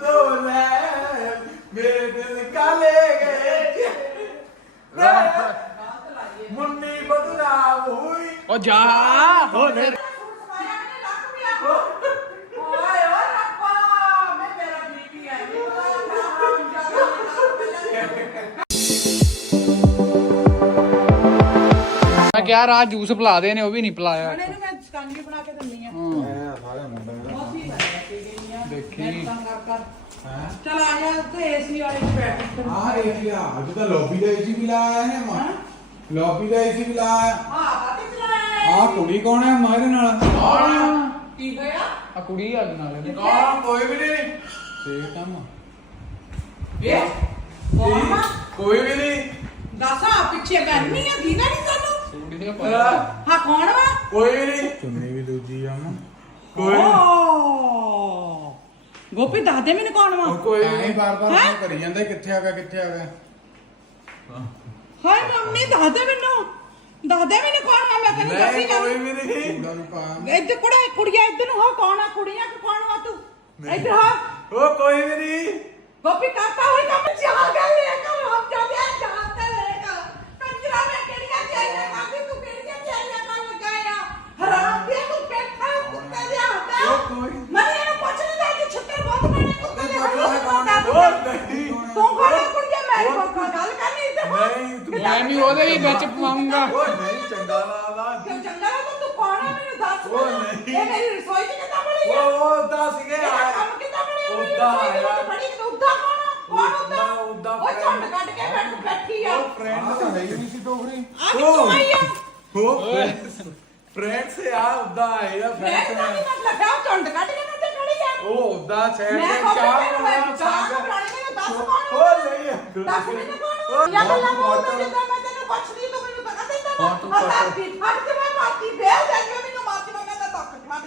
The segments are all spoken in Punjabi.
ਦੋ ਲੈ ਮੇਰੇ ਦਿਲ ਕਾਲੇ ਗਏ ਮੁੰਨੀ ਬਦਨਾਮ ਹੋਈ ਉਹ ਜਾ ਹੋ ਲੈ ਮੈਂ ਕਿਹਾ ਰਾਜ ਜੂਸ ਪਿਲਾ ਦੇ ਨੇ ਉਹ ਵੀ ਨਹੀਂ ਪਿਲਾਇਆ ਇਹਨੂੰ ਮੈਂ ਸ਼ਿਕੰਜੀ ਬਣਾ ਕੇ ਦਿੰਨੀ ਆ ਦੇਖੀ ਚਲ ਆ ਜਾ ਤੇ ਏਸੀ ਵਾਲੇ ਚ ਬੈਠ ਆ ਏਰੀਆ ਅੱਜ ਤਾਂ ਲੌਬੀ ਦਾ ਏਸੀ ਵੀ ਲਾਇਆ ਹੈ ਮਾ। ਲੌਬੀ ਦਾ ਏਸੀ ਵੀ ਲਾਇਆ ਹਾਂ। ਕਾਤੇ ਚਲਾਇਆ ਆ ਕੁੜੀ ਕੌਣ ਹੈ ਮਾਰੇ ਨਾਲ? ਕੌਣ ਕੀ ਹੋਇਆ? ਆ ਕੁੜੀ ਆ ਨਾਲ ਕੌਣ? ਕੋਈ ਵੀ ਨਹੀਂ। ਤੇ ਕੰਮ। ਇਹ ਕੌਣ? ਕੋਈ ਵੀ ਨਹੀਂ। ਦੱਸ ਆ ਪਿੱਛੇ ਗਰਮੀ ਆ ਦੀਦਾ ਨਹੀਂ ਸਾਨੂੰ? ਕੁੜੀ ਦੇ ਪਤਾ ਹਾਂ ਕੌਣ ਵਾ? ਕੋਈ ਵੀ ਨਹੀਂ। ਚੁੰਨੀ ਵੀ ਦੂਜੀ ਆ ਕੋਈ ਓ। ਗੋਪੀ ਦੱਸ ਦੇ ਮੈਨੂੰ ਕੌਣ ਵਾ? ਕੋਈ ਐਂ ਬਾਰ ਬਾਰ ਹੈਂ? ਕਰੀ ਜਾਂਦਾ ਕਿੱਥੇ ਆ ਗਿਆ ਕਿੱਥੇ ਆ ਗਿਆ? ਹਾਏ ਮੰਮੀ ਦੱਸ ਦੇ ਮੈਨੂੰ। ਦੱਸ ਦੇ ਮੈਨੂੰ ਕੌਣ ਵਾ ਮੈਂ ਤੈਨੂੰ ਦੱਸੀ ਕੋਈ ਵੀ ਨਹੀਂ। ਨੂੰ ਪਾ ਇੱਧਰ ਕੁੜਾ ਕੁੜੀਆਂ ਇੱਧਰ ਨੂੰ ਹੋ ਕੌਣ ਆ ਕੁੜੀਆਂ ਕਿ ਕੌਣ ਵਾ ਤੂੰ? ਇੱਧਰ ਹੋ। ਉਹ ਕੋਈ ਵੀ ਨਹੀਂ। ਗੋਪੀ ਕਰਤਾ ਹੋਈ ਕੰਮ ਜਾ ਲੈ ਕਰ ਹਮ ਜਾਂਦੇ ਆ ਜਾਣਦੇ ਉਹ ਉਹ ਦੱਸ ਕੇ ਇਹਦਾ ਆਇਆ ਕੰਮ ਕਿੱਦਾਂ ਬਣਿਆ ਮੇਰੀ ਉੱਦਾਂ ਰਸੋਈ ਚ ਆਇਆ। ਬਣੀ ਕਿ ਉੱਦਾਂ ਕੌਣ ਆ ਕੌਣ ਉੱਦਾਂ ਉੱਦਾਂ- ਉੱਦਾਂ ਉਹ ਝੰਡ। ਕੱਢ ਕੇ ਬੈਠ ਬੈਠੀ ਆ ਉਹ ਫਰੈਂਡ ਤਾਂ ਹੈ ਹੀ ਨਹੀਂ ਸੀ ਟੋਕਰੀ ਆ ਕਿੱਥੋਂ ਆਈ ਆ ਉਹ ਫਰੈਂਡਸ ਆ ਉਦਾਂ ਆਇਆ ਮੈਂ ਤਾਂ ਨਹੀਂ ਫਰੈਂਡਸ ਮਤਲਬ ਹੈ ਝੰਡ ਕੱਢ ਕੇ ਮੈਂ ਤੇ ਖੜੀ ਆ ਉਹ ਉਦਾਂ ਸਾਈਡ ਮੈਂ ਤੇ ਕਹੂੰ ਚਾਹ ਬਣਾਉਣਾ ਮੈਂ ਚਾਹ ਸੰਗ ਬਣਾਉਣੀ ਮੈਨੂੰ ਦੱਸ ਕੌਣ ਉਹ ਆ? ਨਹੀਂ ਦੱਸ ਮੈਨੂੰ ਕੌਣ ਆ? ਜਾਂ ਗੱਲਾਂ ਬੋਲਦਾ ਜਿੱਦਾਂ ਮੈਂ ਤੈਨੂੰ ਪੁੱਛਦੀ ਤੂੰ ਮੈਨੂੰ ਪਤਾ ਦਿੰਦਾ ਹਾਂ, ਤੂੰ ਵਾ ਪੁੱਛ। ਮਾਤੀ ਫੜ ਕੇ ਮੈਂ ਮਾਤੀ ਫੇਰ ਜਾ ਕੇ ਮੈਨੂੰ ਮਾਤੀ ਮੈਂ ਕਹਿੰਦਾ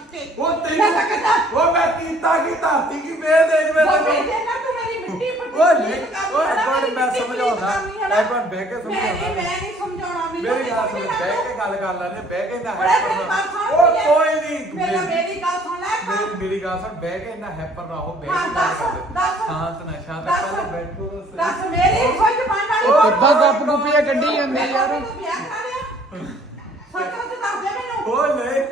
ਦਿੱਤੇ ਉਹ ਮੈਂ ਤਾਂ ਕਹਿੰਦਾ ਤੈਨੂੰ ਉਹ ਮੈਂ ਕੀਤਾ ਕੀ ਧਰਤੀ ਕੀ ਵੇਲ ਦੇਖ ਮੈਂ ਉਹ ਤੈਨੂੰ ਕਹਿੰਦੇ ਨਾ ਤੂੰ ਮੇਰੀ ਮਿੱਟੀ ਪੱਟੀ ਉਹ ਨਹੀਂ ਉਹ ਇੱਕ ਵਾਰ ਮੈਂ ਸਮਝਾਉਣਾ। ਇੱਕ ਵਾਰ ਬਹਿ ਕੇ ਮੈਂ ਨਹੀਂ ਸਮਝਾਉਣਾ ਮੈਂ ਨਹੀਂ ਸਮਝਾਉਣਾ ਮੈਨੂੰ ਮੇਰੀ ਗੱਲ ਸੁਣ ਬਹਿ ਕੇ ਗੱਲ ਕਰ ਲੈਣੇ ਬਹਿ ਕੇ ਨਾ ਹੈਪਰ ਮੇਰੀ ਸੁਣ ਉਹ ਕੋਈ ਨਹੀਂ ਮੇਰਾ ਮੇਰੀ ਗੱਲ ਸੁਣ ਲੈ ਮੇਰੀ ਮੇਰੀ ਗੱਲ ਸੁਣ ਬਹਿ ਕੇ ਨਾ ਹੈਪਰ ਨਾ ਹੋ ਬਹਿ ਹਾਂ, ਕੇ ਦੱਸ, ਗੱਲ ਕਰਦੇ। ਦੱਸ। ਸ਼ਾਂਤ ਨਾ ਸ਼ਾਂਤ ਦੱਸ। ਪਹਿਲੇ ਬੈਠੋ ਤਾਂ ਸਹੀ। ਦੱਸ ਮੇਰੀ ਕੋਈ ਜ਼ਬਾਨ ਵਾਲੀ ਉਹ ਕਿੱਦਾਂ ਗੱਪ ਗੁੱਪੀਆਂ ਕੱਢੀ ਜਾਂਦੀ ਯਾਰ। ਤੂੰ ਵਿਆਹ ਕਰਾ ਲਿਆ। ਸੱਚ ਸੱਚ ਦੱਸ ਦੇ ਮੈਨੂੰ। ਉਹ ਨਹੀਂ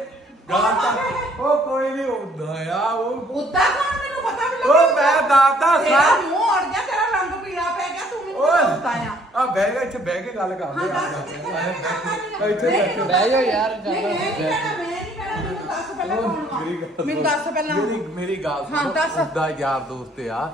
ਗੱਲ ਤਾਂ ਉਹ ਕੋਈ ਨਹੀਂ ਹੁੰਦਾ ਆ ਉਹ ਉਦਾਂ ਕੌਣ? ਮੈਨੂੰ ਪਤਾ ਵੀ ਉਹ ਮੈਂ ਦਾਦਾ ਤੇਰਾ ਸਾਂ ਮੂੰਹ ਅੜ ਗਿਆ ਤੇਰਾ ਰੰਗ ਪੀਲਾ ਪੈ ਗਿਆ ਤੂੰ ਮੈਨੂੰ ਓਏ ਦੱਸਦਾ ਆ। ਆ ਬਹਿ ਜਾ ਇੱਥੇ ਬਹਿ ਕੇ ਗੱਲ ਕਰਦੇ ਹਾਂ ਆ। ਦੱਸ ਕਿੱਥੇ ਮੈਂ ਇੱਥੇ ਬੈਠੋ। ਬਹਿ ਜਾਓ ਯਾਰ ਨਹੀਂ ਮੈਂ ਨਹੀਂ ਕਹਿਣਾ ਮੈਂ ਨਹੀਂ ਕਹਿਣਾ ਮੈਨੂੰ ਦੱਸ ਪਹਿਲਾਂ ਕੌਣ ਮੇਰੀ ਵਾ ਗੱਲ ਮੈਨੂੰ ਸੁਣ। ਦੱਸ ਪਹਿਲਾਂ। ਮੇਰੀ ਮੇਰੀ ਗੱਲ ਹਾਂ, ਦੱਸ। ਉਦਾਂ ਯਾਰ ਦੋਸਤ ਆ।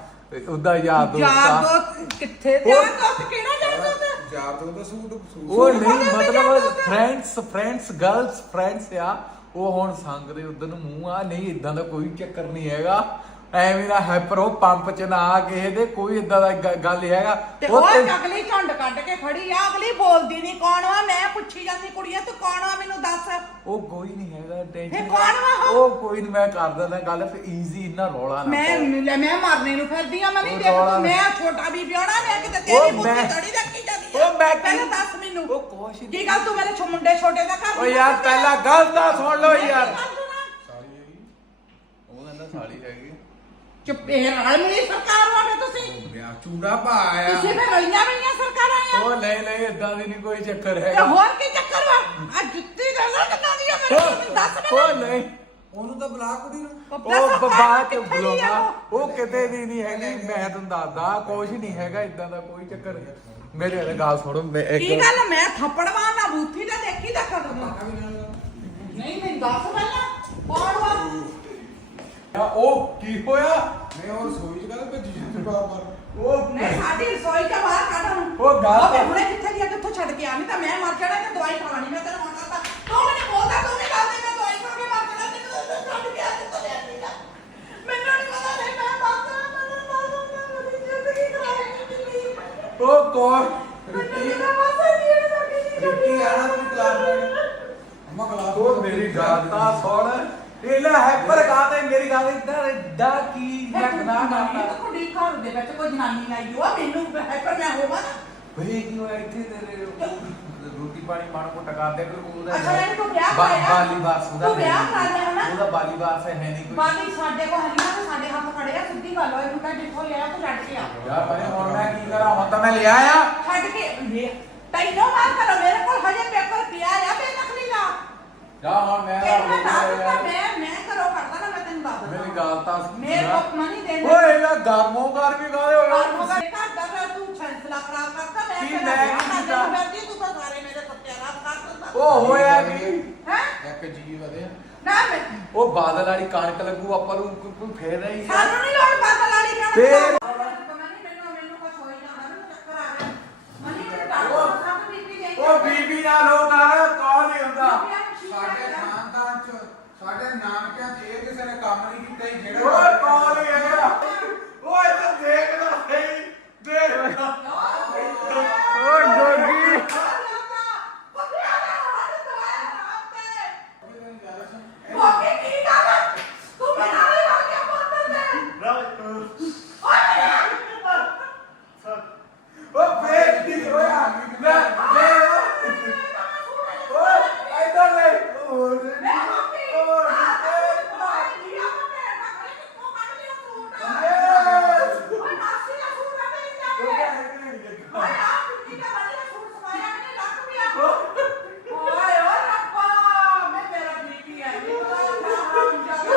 ਉਦਾਂ ਯਾਰ ਦੋਸਤ ਯਾਰ ਆ ਦੋਸਤ ਕਿੱਥੇ? ਯਾਰ ਦੋਸਤ ਕਿਹੜਾ ਯਾਰ ਦੋਸਤ? ਯਾਰ ਤੋਂ ਤਾਂ ਸੂਟ ਸੂਟ ਉਹ ਨਹੀਂ ਉਹਦੇ ਮਤਲਬ। ਫਰੈਂਡਸ ਫਰੈਂਡਸ ਗਰਲਸ ਫਰੈਂਡਸ ਆ। ਉਹ ਹੁਣ ਸੰਗ ਦੇ ਉਧਰ ਨੂੰ ਮੂੰਹ ਆ, ਨਹੀਂ ਇਦਾਂ ਦਾ ਕੋਈ ਚੱਕਰ ਨਹੀਂ ਹੈਗਾ। ਐਵੇਂ ਨਾ ਹੈਪਰ ਉਹ ਪੰਪ ਚ ਨਾ ਆ ਕਿਸੇ ਦੇ ਕੋਈ ਇਦਾਂ ਦਾ ਗ- ਗੱਲ ਹੈਗਾ। ਤੇ ਉਹ ਉਹ ਤੇ- ਅਗਲੀ ਝੰਡ ਕੱਢ ਕੇ ਖੜੀ ਆ ਅਗਲੀ ਬੋਲਦੀ ਨਹੀਂ ਕੌਣ ਵਾ? ਮੈਂ ਪੁੱਛੀ ਜਾਂਦੀ ਕੁੜੀਏ ਤੂੰ ਕੌਣ ਵਾ? ਮੈਨੂੰ ਦੱਸ। ਉਹ ਕੋਈ ਨਹੀਂ ਹੈਗਾ ਟੈਨਸ਼ਨ ਇਹ ਕੌਣ ਵਾ ਉਹ? ਉਹ ਕੋਈ ਨਹੀਂ ਮੈਂ ਕਰ ਦਿੰਦਾ ਗੱਲ ਫਿਰ ਈਜ਼ੀ ਇੰਨਾ ਰੌਲਾ ਨਾ ਮੈਂ ਪਾਓ। ਲੈ ਮੈਂ ਮਰਨੇ ਨੂੰ ਫਿਰਦੀ ਆ ਮੈਂ ਵੀ ਉਹ ਦੇਖ ਰੌਲਾ ਤੂੰ ਮੈਂ ਛੋਟਾ ਵੀ ਵਿਆਹਣਾ ਮੈਂ ਕਿਤੇ ਉਹ ਤੇਰੀ ਮੁੱਠੀ ਮੈਂ- ਤੜੀ ਰੱਖੀ ਜਾਂਦੀ ਆ। ਉਹ ਮੈਂ ਕੀ- ਪਹਿਲਾਂ ਦੱਸ ਮੈਨੂੰ। ਉਹ ਕੁਛ ਨੀ। ਕੀ ਗੱਲ ਤੂੰ ਮੇਰੇ ਛੋ ਮੁੰਡੇ ਛੋਟੇ ਦਾ ਘਰ ਓ ਯਾਰ ਪਹਿਲਾਂ ਗੱਲ ਤਾਂ ਸੁਣ ਲਓ ਯਾਰ ਸਾਲੀ ਹੈਗੀ ਉਹ ਕਹਿੰਦਾ ਸਾਲੀ ਹੈਗੀ ਚੁੱਪ ਇਹ ਰਲ ਮਿਲੀ ਸਰਕਾਰ ਵਾਲੇ ਤੁਸੀਂ? ਵਿਆਹ ਚੂੜਾ ਪਾਇਆ। ਤੁਸੀਂ ਫਿਰ ਰਲੀਆਂ ਮਿਲੀਆਂ ਸਰਕਾਰਾਂ ਆ ਉਹ ਨਹੀਂ ਨਹੀਂ ਇਦਾਂ ਦੀ ਨਹੀਂ ਕੋਈ ਚੱਕਰ ਤੇ ਹੈਗਾ। ਹੋਰ ਕੀ ਚੱਕਰ ਵਾ? ਆ ਜੁੱਤੀ ਦੇ ਲੋ ਕਿੰਨਾ ਦੀ ਆ ਮੇਰੇ ਕੋਲ? ਦੱਸ ਉਹ ਮੈਨੂੰ ਨਹੀਂ ਉਹਨੂੰ ਤਾਂ ਬੁਲਾ ਕੁੜੀ ਨੂੰ। ਉਹ ਉਹ ਬਾਬਾ ਕੇ ਦੀ ਆ ਬੁਲਾਉਣਾ ਉਹ? ਉਹ ਕਿਤੇ ਦੀ ਨਹੀਂ ਹੈਗੀ ਮੈਂ ਤੁਹਾਨੂੰ ਦੱਸਦਾ ਕੁਝ ਨਹੀਂ ਹੈਗਾ ਇਦਾਂ ਦਾ ਕੋਈ ਚੱਕਰ ਨਹੀਂ। ਮੇਰੇ ਨਾਲ ਗੱਲ ਸੁਣੋ ਮੈਂ ਕੀ ਇੱਕ ਗੱਲ ਮੈਂ ਥੱਪੜ ਮਾਰਨਾ ਬੂਥੀ ਤੇ ਦੇਖੀ ਦਾ? ਕਰ ਨਹੀਂ ਮੈਨੂੰ ਦੱਸ ਪਹਿਲਾਂ। ਵਾ ਆ, ਉਹ ਕੀ ਹੋਇਆ? ਮੈਂ ਉਹ ਰਸੋਈ ਚ ਗੱਲ ਭੇਜੀ ਜਾਂਦੀ ਬਾਰ ਬਾਰ ਉਹ ਨਹੀਂ ਸਾਡੀ ਰਸੋਈ ਚ ਬਾਹਰ ਕੱਢ ਉਹਨੂੰ। ਉਹ ਗੱਲ ਉਹ ਤਾਂ- ਹੁਣੇ ਕਿੱਥੇ ਗਿਆ ਕਿੱਥੋਂ ਛੱਡ ਕੇ ਆ। ਨਹੀਂ ਤਾਂ ਮੈਂ ਮਰ ਜਾਣਾ ਤੇ ਦਵਾਈ ਖਾਣੀ ਮੈਂ ਤੈਨੂੰ ਹੁਣ ਦੱਸਦਾ। ਤੂੰ ਮੈਨੂੰ ਬੋਲਦਾ ਤੂੰ ਨਹੀਂ ਦੱਸਦੀ ਮੈਂ ਦਵਾਈ ਖਾ ਕੇ ਮਰ ਜਾਣਾ ਤੈਨੂੰ ਛੱਡ ਕੇ ਆ ਕਿੱਥੋਂ ਲੈ ਆਂਦੀ ਮੈਨੂੰ ਨਹੀਂ ਪਤਾ ਨਹੀਂ ਮੈਂ ਦੱਸਦਾ ਮੈਨੂੰ ਦੱਸਦਾ ਮੇਰੀ ਜ਼ਿੰਦਗੀ ਖਰਾਬ ਨਹੀਂ ਉਹ ਕੌਣ? ਰਿੱਕੀ? ਦਾ ਮਾਸਾ ਨਹੀਂ ਇਹ ਸਾਡੀ ਰਿੱਕੀ ਆਣਾ ਤੂੰ ਕਲਾਸ ਵਿੱਚ ਅੰਮਾ ਕਲਾਸ ਉਹ ਮੇਰੀ ਗੱਲ ਤਾਂ ਸੁਣ। ਇਹਲਾ ਹੈਪਰ ਕਾ ਤੇ ਮੇਰੀ ਗੱਲ ਇਦਾਂ ਦਾ ਕੀ ਮੈਂ ਨਾ ਕਰਦਾ। ਕੁੜੀ ਘਰ ਦੇ ਵਿੱਚ ਕੋਈ ਜਨਾਨੀ ਆਈ ਉਹ ਮੈਨੂੰ ਹੈਪਰ ਮੈਂ ਹੋਵਾਂ ਨਾ। ਬਈ ਕੀ ਹੋਇਆ ਇੱਥੇ ਤੇਰੇ? ਰੋਟੀ ਪਾਣੀ ਮਾੜਾ ਮੋਟਾ ਕਰਦੇ ਕੋਈ ਉਹਦਾ ਅੱਛਾ, ਇਹਨੂੰ ਤੂੰ ਵਿਆਹ ਕਰਾਇਆ? ਬਾਲੀ ਬਾਸ ਉਹਦਾ ਤੂੰ ਵਿਆਹ ਹੈ। ਕਰਾ ਲਿਆ ਨਾ? ਉਹਦਾ ਬਾਲੀ ਬਾਸ ਹੈ ਨਹੀਂ ਕੋਈ। ਬਾਕੀ ਸਾਡੇ ਕੋਲ ਹਲੀਆਂ ਤੇ ਸਾਡੇ ਹੱਥ ਖੜੇ ਆ ਸਿੱਧੀ ਗੱਲ ਹੋਏ ਮੁੰਡਾ ਜਿੱਥੋਂ ਲਿਆ ਤੂੰ ਲੜ ਕੇ ਆ। ਯਾਰ ਭਾਈ ਹੁਣ ਮੈਂ ਕੀ ਕਰਾਂ? ਹੁਣ ਤਾਂ ਮੈਂ ਲਿਆ ਆ। ਛੱਡ ਕੇ ਲੈ ਤੈਨੂੰ ਨਾ ਕਰੋ ਮੇਰੇ ਕੋਲ ਹਜੇ ਪੇਪਰ ਪਿਆ ਆ ਦਾ ਜਾ ਹੁਣ ਮੈਂ ਤੈਨੂੰ ਮੈਂ ਦੱਸ ਦਿੱਤਾ ਮੈਂ ਮੈਂ ਕਰੋ ਕਰਦਾ ਨਾ ਮੈਂ ਤੈਨੂੰ ਦੱਸ ਮੇਰੀ ਦਿੰਦਾ ਗੱਲ ਤਾਂ ਮੇਰੇ ਕੋਲ ਮਨੀ ਦੇਣਾ ਓਏ ਇਹਦਾ ਗਰਮੋਂ ਕਰ ਵੀ ਗਾਲੇ ਘਰ ਦਾ ਕਰਤਾ ਮੈਂ ਕੀ ਮੈਂ ਕੀਤਾ? ਉਹ ਹੋਇਆ ਕੀ? ਹੈ? ਇੱਕ ਜੀ ਵਧਿਆ। ਨਾ ਮੈਂ ਉਹ ਬਾਦਲ ਵਾਲੀ ਕਣਕ ਲੱਗੂ ਆਪਾਂ ਨੂੰ ਕੋਈ- ਕੋਈ ਫੇਰ ਨਹੀਂ ਸਾਨੂੰ ਨਹੀਂ ਲੋੜ ਬਾਦਲ ਵਾਲੀ ਕਹਿਣ ਦੀ। ਫੇਰ- ਮਨੀ ਮੈਨੂੰ ਮੈਨੂੰ ਕੁਛ ਹੋਈ ਜਾਂਦਾ ਮੈਨੂੰ ਚੱਕਰ ਆ ਗਿਆ। ਮਨੀ ਮੈਨੂੰ ਡਾਕਟਰ ਸਾਹਿਬ ਬੀਪੀ ਗਈ ਉਹ ਬੀਬੀ ਨਾਲ ਲੋਕ ਆ ਕੌਣ ਨਹੀਂ ਹੁੰਦਾ ਸਾਡੇ ਖਾਨਦਾਨ ਚ ਸਾਡੇ ਨਾਨਕਿਆਂ ਚ ਇਹ ਕਿਸੇ ਨੇ ਕੰਮ ਨਹੀਂ ਕੀਤਾ ਹੀ ਜਿਹੜਾ ਓਏ ਕੌਣ ਨਹੀਂ ਹੈਗਾ ਓਏ ਤਾਂ ਦੇਖ ਲੈ ਸਹੀ ਦੇਖ ਓਏ ਗੋਗੀ ਓਕੇ ਕੀ ਗੱਲ ਹੈ? ਤੂੰ ਮੇਰੇ ਨਾਲ ਹੀ ਲੱਗ ਗਿਆ ਬੋਤਲ ਦੇ ਉਹ ਫੇਰ ਕੀ ਹੋਇਆ ਲੈ ਲੈ ਓਏ ਇਧਰ ਲੈ ਓਏ ਮੈਂ ਮੰਮੀ ਓਏ ਆ ਲਿਆ ਮੈਂ ਨਕਲੀ ਕਿੱਥੋਂ ਕੱਢ ਲਿਆ ਸੂਟ ਓਏ ਨਾਸੀ ਦਾ ਸੂਟ ਆ ਮੇਰੇ ਤੇ ਓਏ ਆ ਕਿੰਨੀ ਦਾ ਵਧੀਆ ਸੂਟ ਸਵਾਇਆ ਮੈਨੇ ਲੱਗ ਪਿਆ ਓਏ ਓਏ ਰੱਬਾ ਮੈਂ ਮੇਰਾ ਬੀਪੀ ਹੈ ਇਹ ਤਾਂ ਹਰਾਮ ਜਾਦਾ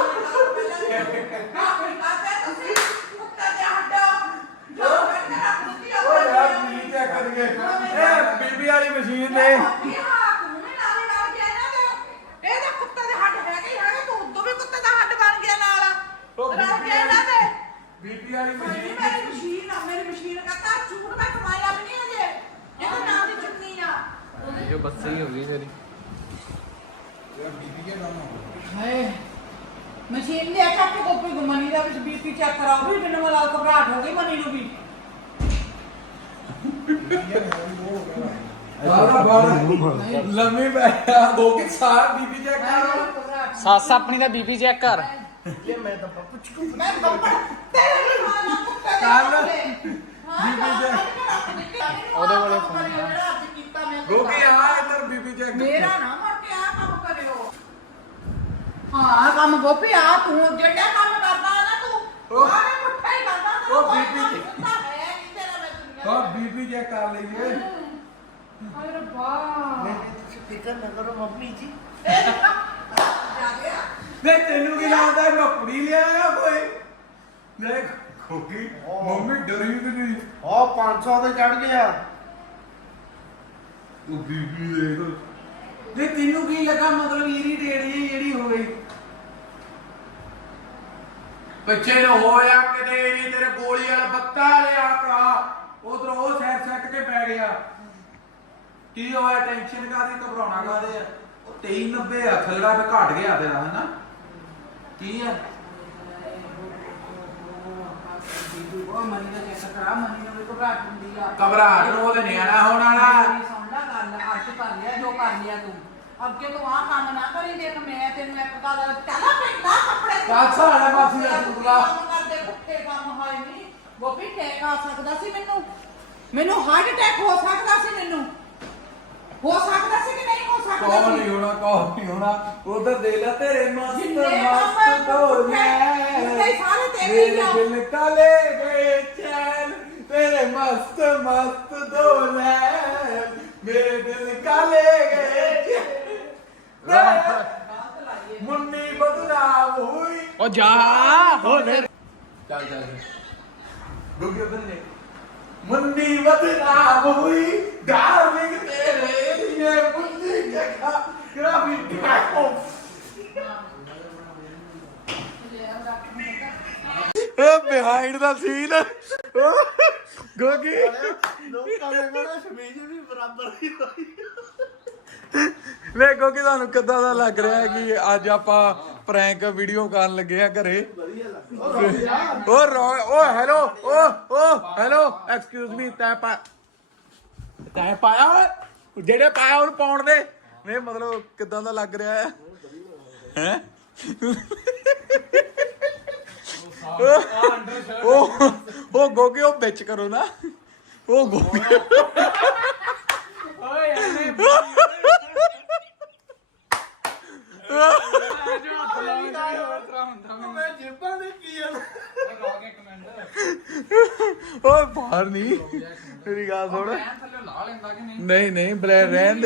ਨਾ ਕੋਈ ਕਾਤੇ ਤੁਸੀਂ ਕੁੱਤੇ ਦੇ ਹੱਡਾ ਜੋ ਕਰਕੇ ਰੱਖ ਦਿੱਤੀ ਆ ਓਏ ਯਾਰ ਕੀ ਚੈੱਕ ਕਰੀਏ ਇਹ ਬੀਬੀ ਵਾਲੀ ਮਸ਼ੀਨ ਤੇ ਬੀਬੀ ਵਾਲੀ ਮਸ਼ੀਨ ਬੱਸੇ ਹੀ ਗਈ ਮੇਰੀ। ਬੀਬੀ ਕੇ ਕੰਮ ਹੋ ਮਸ਼ੀਨ ਲਿਆ ਚੱਕ ਕੋਪੀ ਮਨੀ ਦਾ ਵਿੱਚ ਬੀਪੀ ਚੈੱਕ ਕਰਾਓ ਵੀ ਮੈਨੂੰ ਵਾਲਾ ਘਬਰਾਹਟ ਹੋ ਗਈ ਮਨੀ ਨੂੰ ਵੀ। ਬਾਰਾ ਬਾਰਾ ਲੰਮੀ ਬੈਠਾ ਦੋ ਕਿ ਸਾਰ ਬੀਬੀ ਚੈੱਕ ਕਰ। ਸੱਸ ਆਪਣੀ ਦਾ ਬੀਪੀ ਚੈੱਕ ਕਰ। ਮੈਂ ਬੱਬੜ ਤੇਰੇ ਵੀ ਮਾਨਾ ਕੁੱਤੇ ਦੇ ਚੱਲ। ਕੱਪੜੇ। ਹਾਂ, ਬੀਬੀ। ਉਹਦੇ ਕੋਲੇ ਫੋਨ ਮੈਂ ਗੋਗੀ ਆ ਇੱਧਰ ਬੀਬੀ ਚੈੱਕ ਮੇਰਾ ਨਾ ਮੁੜ ਕੇ ਆ ਕੰਮ ਕਰਿਓ। ਹਾਂ ਕੰਮ ਗੋਪੀ ਆ ਤੂੰ ਜਿਹੜਾ ਕੰਮ ਕਰਦਾ ਨਾ ਤੂੰ ਉਹ- ਸਾਰੇ ਪੁੱਠਾ ਹੀ ਕਰਦਾ ਤੈਨੂੰ ਉਹ ਕੋਈ ਬੀਬੀ ਕੰਮ ਜੀ। ਕੀਤਾ ਹੈ ਨਹੀਂ ਤੇਰਾ ਮੈਂ ਦੁਨੀਆ ਹਾਂ ਬੀਬੀ ਚੈੱਕ ਕਰ ਲਈਏ। ਹਾਏ ਰੱਬਾ। ਫਿਕਰ ਨਾ ਕਰੋ ਮੰਮੀ ਜੀ। ਜਾ ਗਿਆ। ਵੇ ਤੈਨੂੰ ਕੀ ਲੱਗਦਾ ਮੈਂ ਕੁੜੀ ਲਿਆਇਆ ਕੋਈ? ਦੇਖ ਗੋਗੀ ਮੰਮੀ ਡਰੀ ਤੇ ਨਹੀਂ ਉਹ 500 ਤੇ ਚੜ ਗਿਆ। ਉਹ ਬੀਬੀ ਦੇਖ। ਜੇ ਤੈਨੂੰ ਕੀ ਲੱਗਾ? ਮਤਲਬ ਇਰੀਟੇਟ ਜੀ ਜਿਹੜੀ ਹੋ ਗਈ। ਬੱਚੇ ਨੂੰ ਹੋਇਆ ਕਿਤੇ ਨਹੀਂ ਤੇਰੇ ਗੋਲੀ ਵਾਲਾ ਬੱਤਾ ਲਿਆ ਭਰਾ। ਉਧਰ ਉਹ ਸੈਰ ਸੱਟ ਕੇ ਪੈ ਗਿਆ। ਕੀ ਹੋਇਆ? ਟੈਨਸ਼ਨ ਕਾਦੀ ਘਬਰਾਉਣਾ ਕਾਦੇ ਆ? ਉਹ 2390 ਆ। ਥਲੜਾ ਤੇ ਘਟ ਗਿਆ ਤੇਰਾ ਹਨਾ? ਕੀ ਆ? ਉਹ ਮਨੀ ਦਾ ਚੈੱਕ ਕਰਾ। ਮਨੀ ਨੂੰ ਵੀ ਘਬਰਾਹਟ ਹੁੰਦੀ ਆ। ਘਬਰਾਹਟ ਨੂੰ ਉਹਦੇ ਨਿਆਣਾ ਹੋਣ ਵਾਲਾ ਮੇਰੀ ਸੁਣ ਲੈ ਗੱਲ ਅੱਜ ਕਰ ਲਿਆ ਜੋ ਕਰ ਲਿਆ ਤੂੰ। ਅੱਗੇ ਤੋਂ ਆਹ ਕੰਮ ਨਾ ਕਰੀ ਦੇਖ ਮੈਂ ਤੈਨੂੰ ਇੱਕ ਗੱਲ ਚੱਲ ਪੈਂਦਾ ਕੱਪੜੇ ਕਾਸਾ ਵਾਲਾ ਮਾਸੀ ਦਾ ਟੁਕੜਾ। ਕੰਮ ਕਰਦੇ ਪੁੱਠੇ ਕੰਮ ਹੋਏ ਨਹੀਂ ਗੋਪੀ ਟੈਕ ਆ ਸਕਦਾ ਸੀ ਮੈਨੂੰ? ਮੈਨੂੰ ਹਾਰਟ ਅਟੈਕ ਹੋ ਸਕਦਾ ਸੀ ਮੈਨੂੰ? ਹੋ ਸਕਦਾ ਸੀ ਕਿ ਨਹੀਂ ਹੋ ਸਕਦਾ ਕੌਣ ਸੀ? ਨਹੀਂ ਹੋਣਾ ਕੌਣ ਨਹੀਂ ਹੋਣਾ? ਉਧਰ ਦੇ ਲੈ ਤੇਰੇ ਮਸਤ ਜਿੰਨੇ ਮਸਤ ਕੰਮ ਦੋਨੇ ਉੱਤੇ ਸਾਰੇ ਤੇਰੇ ਹੀ ਆ। ਮੇਰੇ ਦਿਲ ਕਾਲੇ ਗਏ ਚੈਨ ਤੇਰੇ ਮਸਤ ਮਸਤ ਦੋਨੇ ਮੇਰੇ ਦਿਲ ਕਾਲੇ ਗਏ। ਮੁੰਨੀ ਬਦਨਾਮ ਹੋਈ। ਉਹ ਜਾ ਹੋ ਲੈ ਚੱਲ ਚੱਲ। ਜਾ ਬੰਨੇ ਮੁੰਨੀ ਬਦਨਾਮ ਹੋਈ। ਡਾਰਲਿੰਗ ਤੇਰੇ लिए ਮੁੰਨੀ ਜਗਾ ਗ੍ਰਾਫੀ ਡਾਕੋ ਇਹ ਬਿਹਾਈਂਡ ਦਾ ਸੀਨ ਗੋਗੀ। ਲੋਕਾਂ ਦੇ ਕੋਲ ਸ਼ਮੀਜ਼ ਵੀ ਬਰਾਬਰ ਹੀ ਹੋਈ। ਵੇ ਗੋਗੀ ਤੁਹਾਨੂੰ ਕਿੱਦਾਂ ਦਾ ਲੱਗ ਰਿਹਾ ਹੈ ਕਿ ਅੱਜ ਆਪਾਂ ਪ੍ਰੈਂਕ ਵੀਡੀਓ ਕਰਨ ਲੱਗੇ ਆ ਘਰੇ? ਓ ਰੋ ਓ ਹੈਲੋ ਓ ਓ ਹੈਲੋ ਐਕਸਕਿਊਜ਼ ਮੀ ਤੈਂ ਪਾ ਤੈਂ ਪਾਇਆ ਓਏ? ਜਿਹੜੇ ਪਾਇਆ ਉਹਨੂੰ ਪਾਉਣ ਦੇ। ਨਹੀਂ ਮਤਲਬ ਕਿਦਾਂ ਦਾ ਲੱਗ ਰਿਹਾ ਹੈ? ਹੈ? ਉਹ ਉਹ ਗੋਗੇ ਉਹ ਵਿੱਚ ਕਰੋ ਨਾ। ਉਹ ਗੋਗੇ। ਓਏ ਐਵੇਂ ਓਏ ਬਾਹਰ ਨਹੀਂ ਮੇਰੀ ਗੱਲ ਸੁਣ। ਨਹੀਂ? ਨਹੀਂ ਬਲੈ ਰਹਿਣ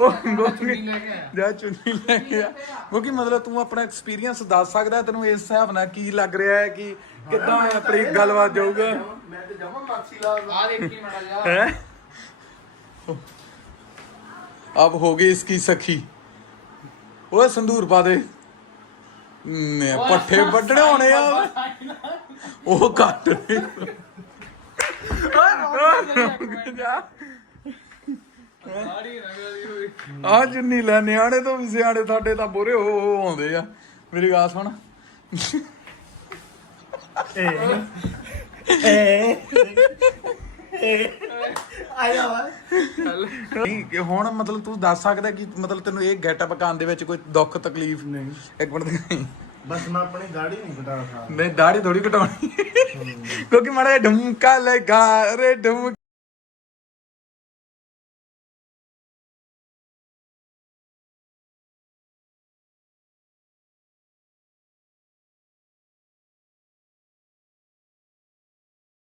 ਉਹ ਗੋਗੀ ਜਾ ਚੁੰਨੀ ਲੈ ਕੇ ਆ। ਕਿਉਂਕਿ ਮਤਲਬ ਤੂੰ ਆਪਣਾ ਐਕਸਪੀਰੀਅੰਸ ਦੱਸ ਸਕਦਾ ਤੈਨੂੰ ਇਸ ਹਿਸਾਬ ਨਾਲ ਕੀ ਲੱਗ ਰਿਹਾ ਹੈ ਕਿ ਕਿੱਦਾਂ ਆਪਣੀ ਗੱਲਬਾਤ ਜਾਊਗਾ? ਮੈਂ ਤੇ ਜਾਵਾਂ ਮਾਸੀ ਲਾਲ ਆ ਦੇਖੀ ਮੜਾ ਜਾ ਹੈ? ਅਬ ਹੋ ਗਈ ਇਸ ਕੀ ਸਖੀ। ਓਏ ਸੰਦੂਰ ਪਾ ਦੇ। ਨੇ ਪੱਠੇ ਵੱਢਣੇ ਹੋਣੇ ਆ। ਉਹ ਕੱਟ ਓਏ ਜਾ। ਆ ਜੁੰਨੀ ਲੈ ਨਿਆਣੇ ਤੋਂ ਵੀ ਸਿਆਣੇ ਸਾਡੇ ਤਾਂ ਬੁਰੇ ਹੋ ਹੋ ਆਉਂਦੇ ਆ। ਮੇਰੀ ਗੱਲ ਸੁਣ। ਆਇਆ ਵਾ। ਨਹੀਂ ਕਿ ਹੁਣ ਮਤਲਬ ਤੂੰ ਦੱਸ ਸਕਦਾ ਕਿ ਮਤਲਬ ਤੈਨੂੰ ਇਹ ਗੈਟਅਪ ਕਰਨ ਦੇ ਵਿੱਚ ਕੋਈ ਦੁੱਖ ਤਕਲੀਫ ਨਹੀਂ। ਇੱਕ ਮਿੰਟ ਦਿਖਾਈ। ਬਸ ਮੈਂ ਆਪਣੀ ਦਾੜੀ ਨਹੀਂ ਕਟਾ ਸਕਦਾ। ਨਹੀਂ ਦਾੜੀ ਥੋੜੀ ਕਟਾਉਣੀ ਕਿਉਂਕਿ ਮਾੜਾ ਢੁਮਕਾ ਲਗਾ ਰੇ ਢੁਮਕਾ